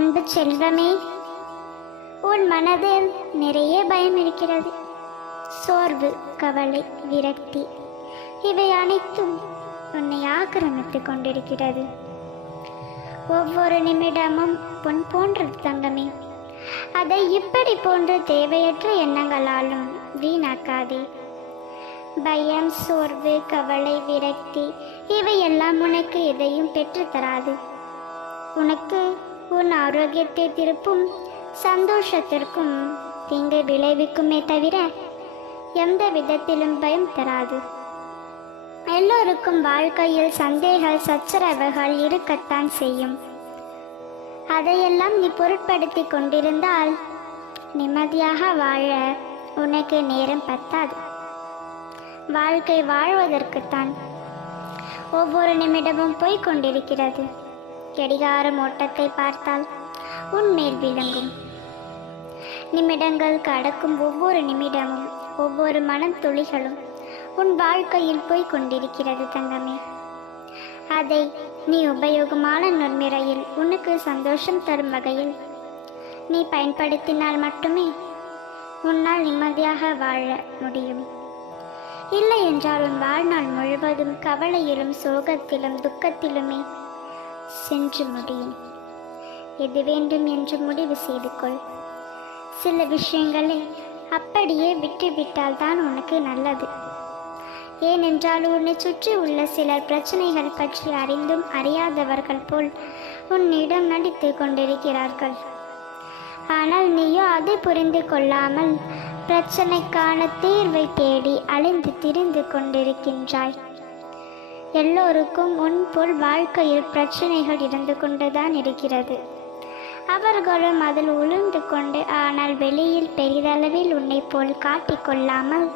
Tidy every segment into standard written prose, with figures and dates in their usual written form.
அன்பு செல்வமே, உன் மனதில் நிறைய பயம் இருக்கிறது. சோர்வு, கவலை, விரக்தி இவை அனைத்தும் உன்னை ஆக்கிரமித்துக் கொண்டிருக்கிறது. ஒவ்வொரு நிமிடமும் பொன் போன்றது தங்கமே. அதை இப்படி போன்ற தேவையற்ற எண்ணங்களாலும் வீணாக்காதே. பயம், சோர்வு, கவலை, விரக்தி இவையெல்லாம் உனக்கு எதையும் பெற்றுத்தராது. உனக்கு உன் ஆரோக்கியத்தை திருப்பும், சந்தோஷத்திற்கும் தீங்கு விளைவிக்குமே தவிர எந்த விதத்திலும் பயம் தராது. எல்லோருக்கும் வாழ்க்கையில் சந்தேக சச்சரவுகள் இருக்கத்தான் செய்யும். அதையெல்லாம் நீ பொருட்படுத்தி கொண்டிருந்தால் நிம்மதியாக வாழ உனக்கு நேரம் பத்தாது. வாழ்க்கை வாழ்வதற்குத்தான் ஒவ்வொரு நிமிடமும் போய்கொண்டிருக்கிறது. கடிகாரம் ஓட்டத்தை பார்த்தால் உன்மேல் விளங்கும். நிமிடங்கள் கடக்கும் ஒவ்வொரு நிமிடமும், ஒவ்வொரு மனம் துளிகளும் உன் வாழ்க்கையில் போய்கொண்டிருக்கிறது தங்கமே. அதை நீ உபயோகமான நுண்முறையில் உனக்கு சந்தோஷம் தரும் வகையில் நீ பயன்படுத்தினால் மட்டுமே உன்னால் நிம்மதியாக வாழ முடியும். இல்லை என்றால் உன் வாழ்நாள் முழுவதும் கவலையிலும் சோகத்திலும் துக்கத்திலுமே சென்று முடியும். எது வேண்டும் என்று முடிவு செய்து கொள். சில விஷயங்களை அப்படியே விட்டுவிட்டால் தான் உனக்கு நல்லது. ஏனென்றால் உன்னை சுற்றி உள்ள சிலர் பிரச்சனைகள் பற்றி அறிந்தும் அறியாதவர்கள் போல் உன்னிடம் நடித்து கொண்டிருக்கிறார்கள். ஆனால் நீயோ அதை புரிந்து கொள்ளாமல் பிரச்சனைக்கான தீர்வை தேடி அலைந்து திரிந்து கொண்டிருக்கின்றாய். எல்லோருக்கும் உன் போல் வாழ்க்கையில் பிரச்சனைகள் இருந்து கொண்டுதான் இருக்கிறது. அவர்களும் அதில் உளுந்து கொண்டு, ஆனால் வெளியில் பெரிதளவில் உன்னை போல் காட்டிக்கொள்ளாமல்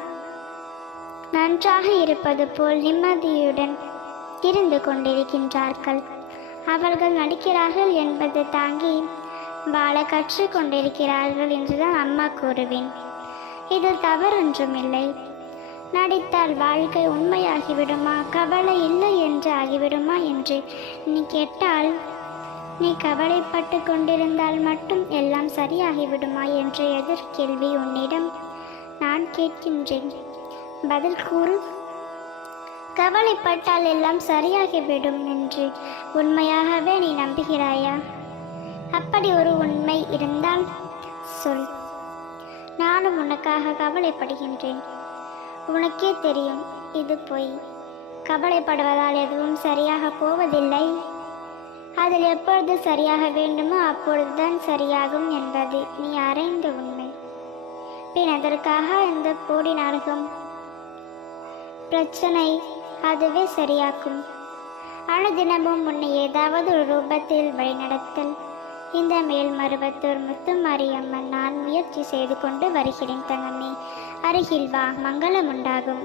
நன்றாக இருப்பது போல் நிம்மதியுடன் இருந்து கொண்டிருக்கின்றார்கள். அவர்கள் நடிக்கிறார்கள் என்பது தாங்கி வாழ கற்று கொண்டிருக்கிறார்கள் என்றுதான் அம்மா கூறுவேன். இதில் தவறொன்றுமில்லை. நடித்தால் வாழ்க்கை உண்மையாகிவிடுமா, கவலை இல்லை என்று ஆகிவிடுமா என்று நீ கேட்டால், நீ கவலைப்பட்டு கொண்டிருந்தால் மட்டும் எல்லாம் சரியாகிவிடுமா என்ற எதிர்கேள்வி உன்னிடம் நான் கேட்கின்றேன். பதில் கூறு. கவலைப்பட்டால் எல்லாம் சரியாகிவிடும் என்று உண்மையாகவே நீ நம்புகிறாயா? அப்படி ஒரு உண்மை இருந்தால் சொல். நானும் உனக்காக கவலைப்படுகின்றேன். உனக்கே தெரியும் இது பொய். கவலைப்படுவதால் எதுவும் சரியாக போவதில்லை. அதில் எப்பொழுது சரியாக வேண்டுமோ அப்பொழுதுதான் சரியாகும் என்பது நீ அறிந்த உண்மை. பின் அதற்காக இந்த போடி நாடகம்? பிரச்சனை அதுவே சரியாக்கும். அனுதினமும் உன்னை ஏதாவது ஒரு ரூபத்தில் வழிநடத்தல் இந்த மேல்மருவத்தூர் முத்துமாரியம்மன் நான் முயற்சி செய்து கொண்டு வருகிறேன் தங்கமே. அருகில் வா, மங்களம் உண்டாகும்.